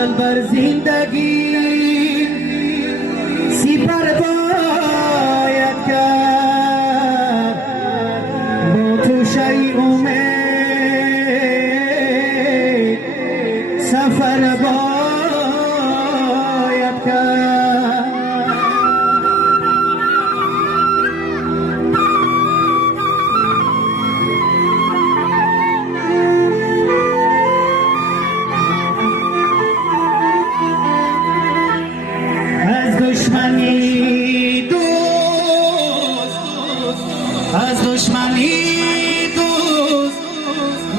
داخل بر زندگی سپر باید کرد با تو شیء امید سفر باید کرد. از دشمنی دوست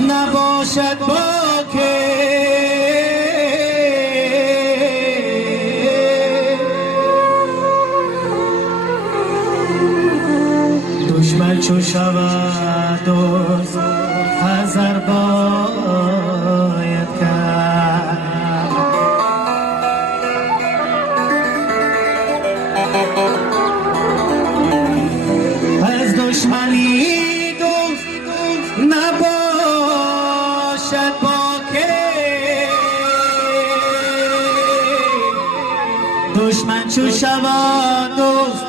نباشد باکی، دشمن چو شود دوست حذر باید کرد. از دشمنی دوست نباشد باکی، دشمن چو شود دوست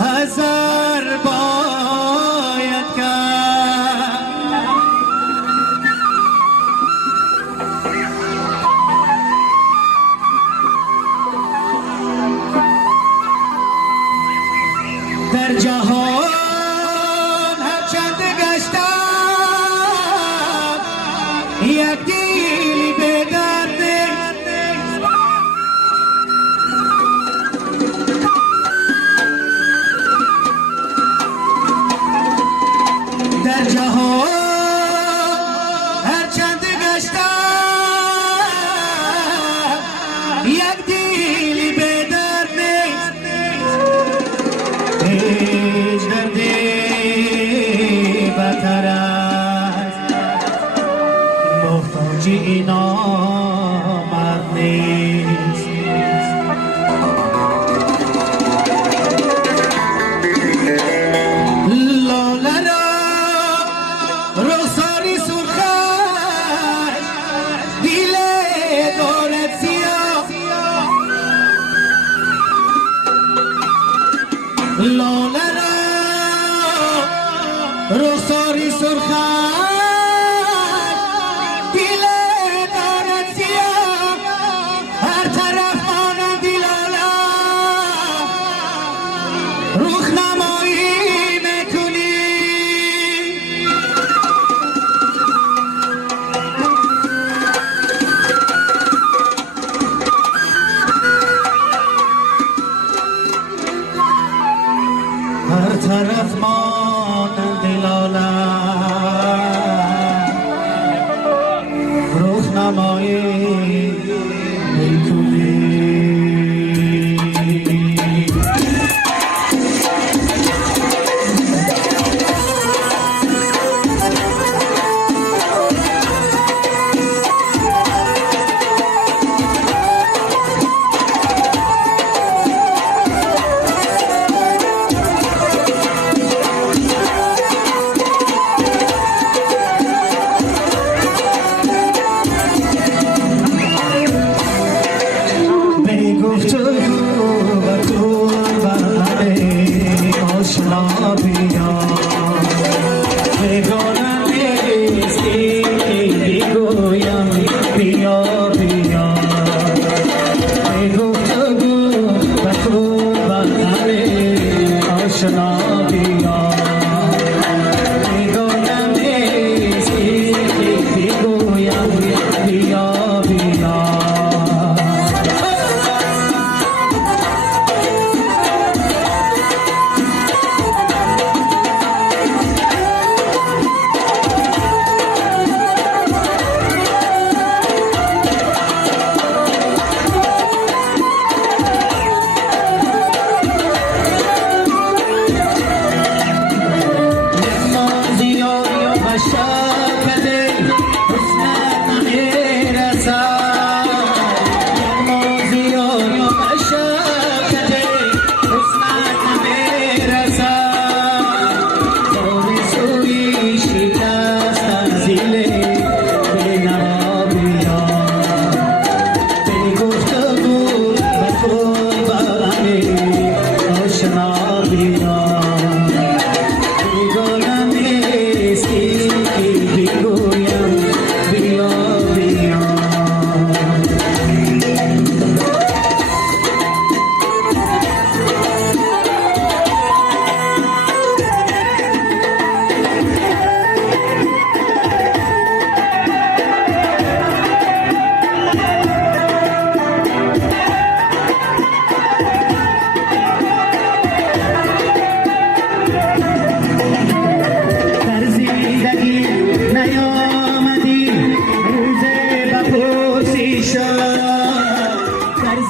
حذر باید کرد. در جهان هرچند گشتم یک دلی به درد نیست، در جهان هرچند گشتم یک دلی به درد نیست، هیچ دردی بتر است محتاجی اینا مرد نیست. لاله را رخساری سرخش دل دارد سیاه، لاله را رخساری سرخش دل دارد سیاه، هر طرف مانند لاله رخ نمایی میکنی. هر طرف مانند لاله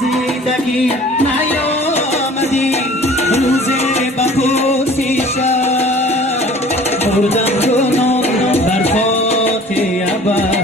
رسیدگی نیامدی روز بپرسیشم بردم کنم بر خاک ابد